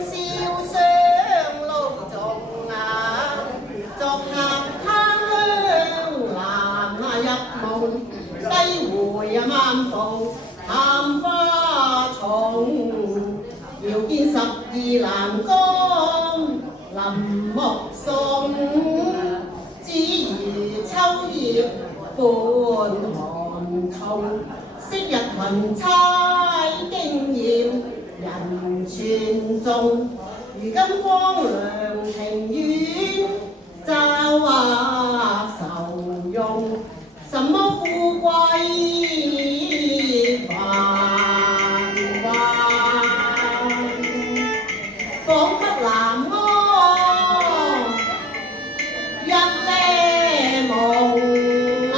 笑雙路眾啊，作客香南入夢，低回漫步探花叢，遙見12欄杆林木送，只如秋葉伴寒蟲，昔日群差經驗人傳頌，如今荒涼庭院嘲話愁容，什麼富貴繁華，彷彿南柯一廄夢啊！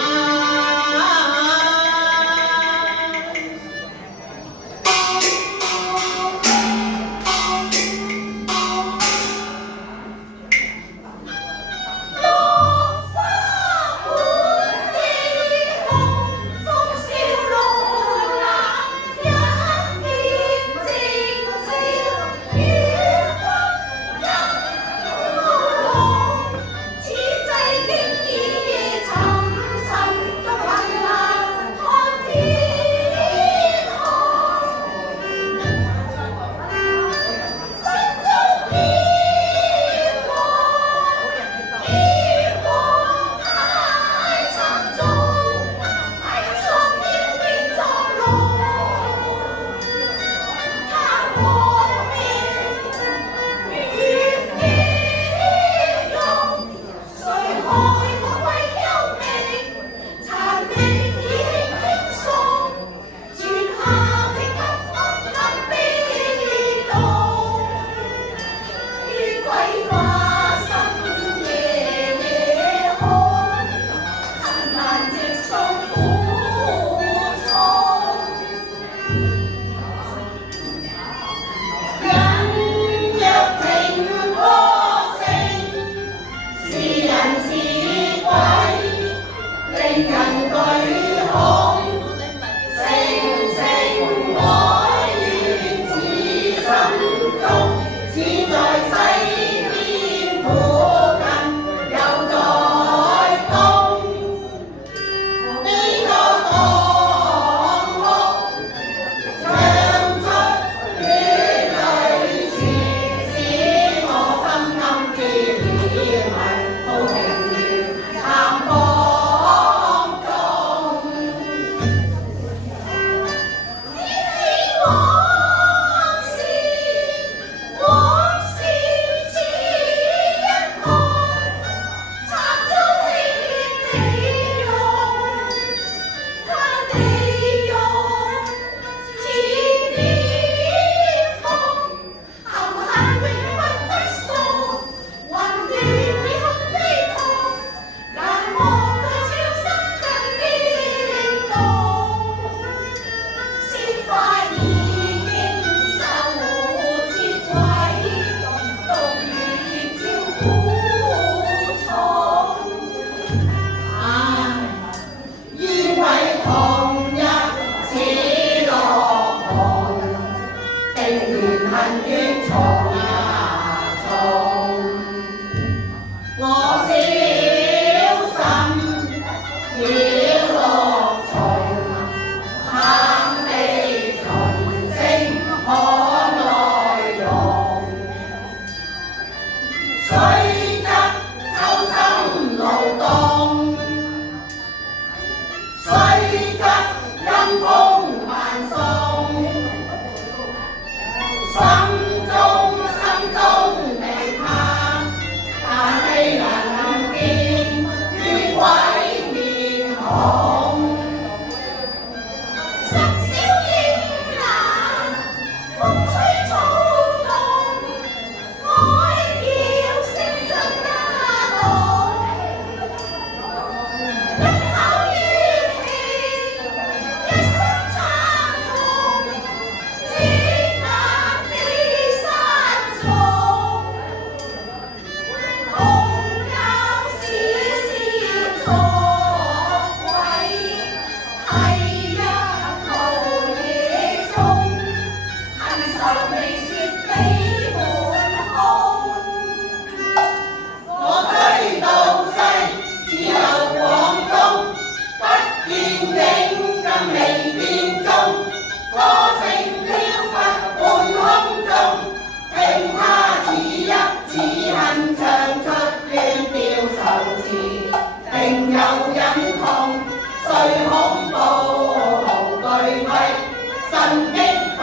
震激憤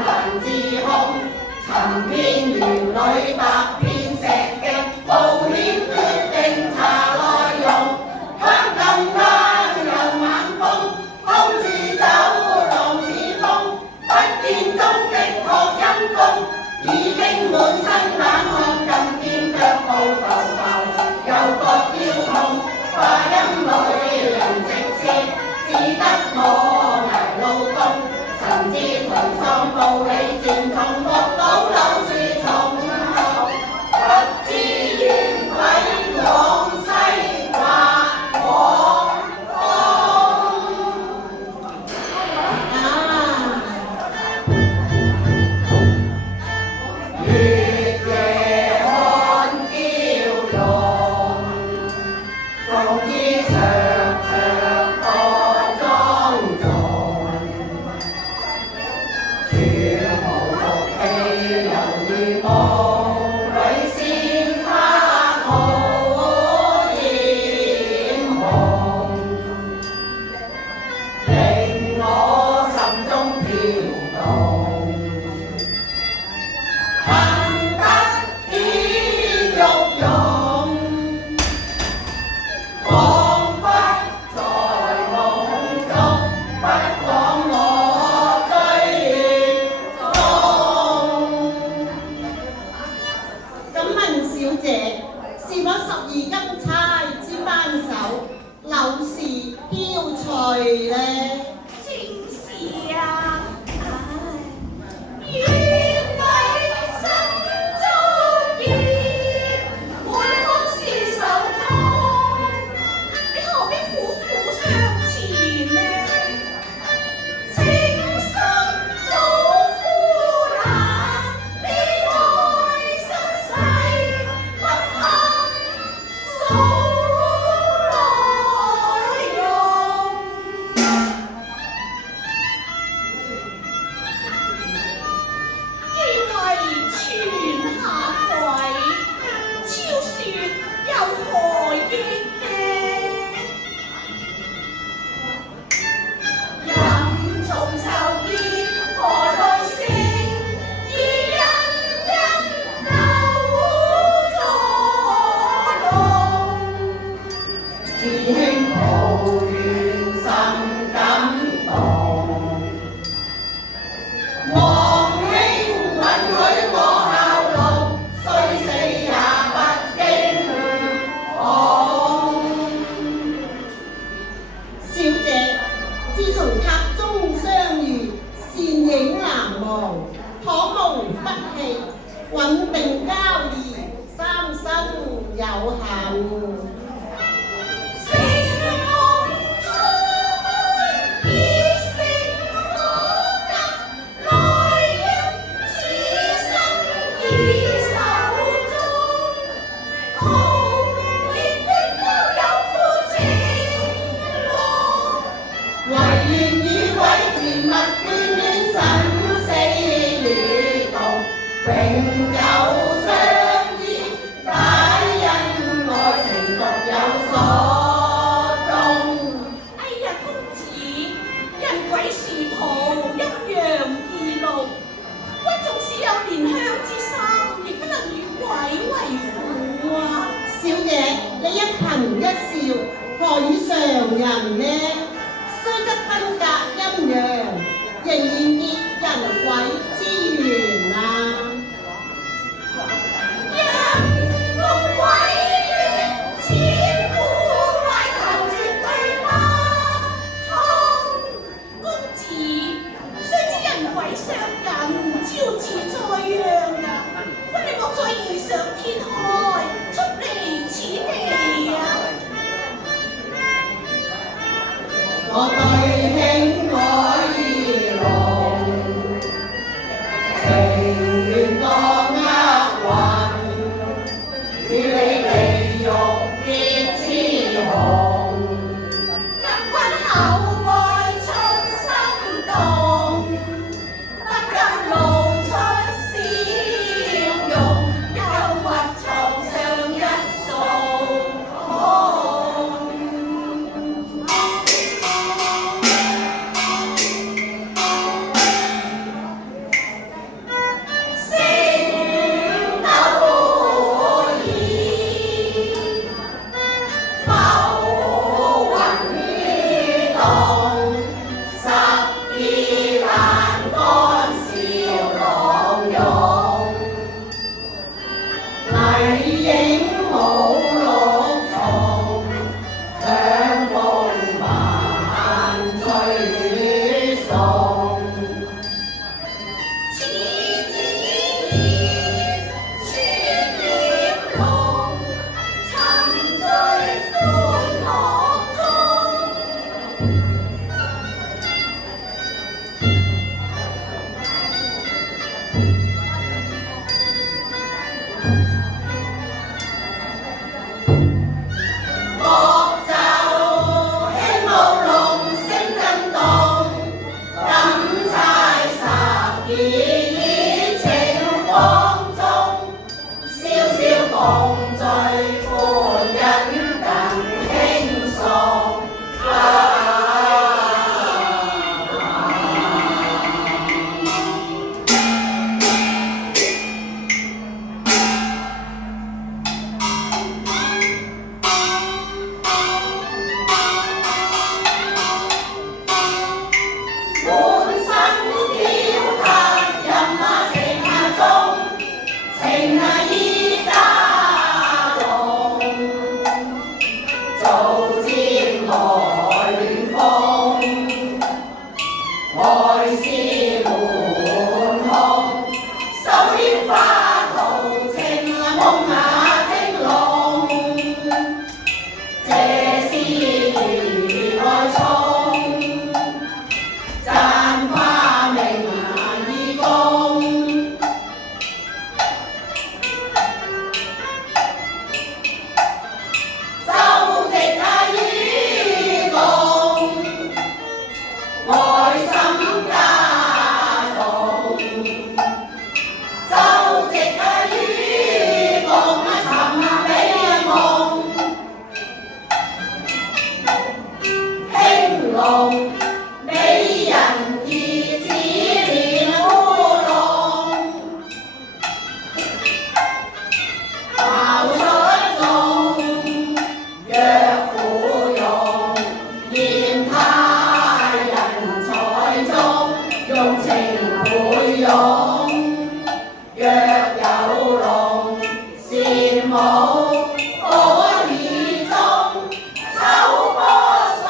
恨自控，尋遍園裏百遍石徑，冒險決定查內容，香更香又猛風，風似酒浪似風，不見終極學陰功，已經滿身冷汗，更見腳步浮浮，又覺腰痛，話音裏人直舌，只得我捱勞動，甚至頹喪道理漸從目睹老樹叢後，不知願鬼往西或往東。月夜看嬌容，共知長長多莊重，絕無俗氣猶如夢裏鮮花好艷紅，令我心中飄動，恨得天欲融，彷彿在夢中，不枉我追蹤。咁問小姐，是否12金釵之扳手，柳氏飄翠呢？正是啊，願為心中意，每封是手通，你何必苦苦相纏呢？情深早枯冷，悲哀身世，不堪數來容。既為泉下鬼，超說有何益呢？任重受結何來成？而人人鬥坐龍。師兄抱怨甚感動，王兄允許我效勞，雖死也不驚恐。小姐，自從塔中相遇，倩影難忘，可無不棄，穩定交誼，三生有幸。成夢初夢，已成我格，來日此生已壽終，豪傑的都有負情濃。唯願與鬼甜蜜眷戀，生死與共，永久相依，乃因愛情獨有所鍾。哎呀，公子，人鬼殊途，陰陽異路，屈縱使有憐香之心，亦不能與鬼為伍啊！小姐，你一顰一笑，何以常人呢？雖則分隔陰陽，仍然結人鬼之緣啊！人共鬼緣，千古怪談絕對不通。公子，雖知人鬼相近，朝辭在讓啊，不你莫再異想天開，出離此地啊！我對兄愛意濃，情願當厄運，與你地獄結雌雄。入骨口愛出心動，不禁露出笑容，憂鬱床上一掃空。熱熱情放縱，笑笑共聚，歡欣更輕鬆。滿心跳踏任情中，情意加濃，早知來亂風，愛思滿胸，手拈花桃情夢情濃，這是愛衝。讚花明義公，周夕與共，愛心加重。周夕與共，尋美夢，興隆。美人兒似蓮烏龍，爆出眾，若芙蓉，現他人才中，用情培養，若有龍，羨慕可以中，秋波送。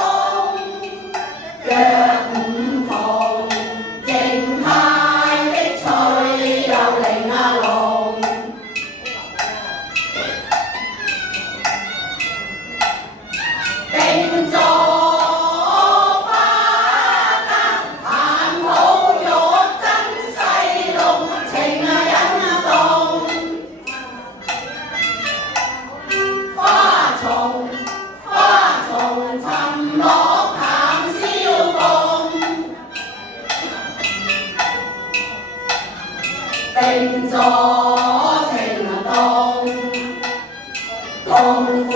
若唔同，靜態的趣又玲瓏，定做花間，談吐玉真細濃，情引動。花叢沉落談笑共，定咗情動，共赴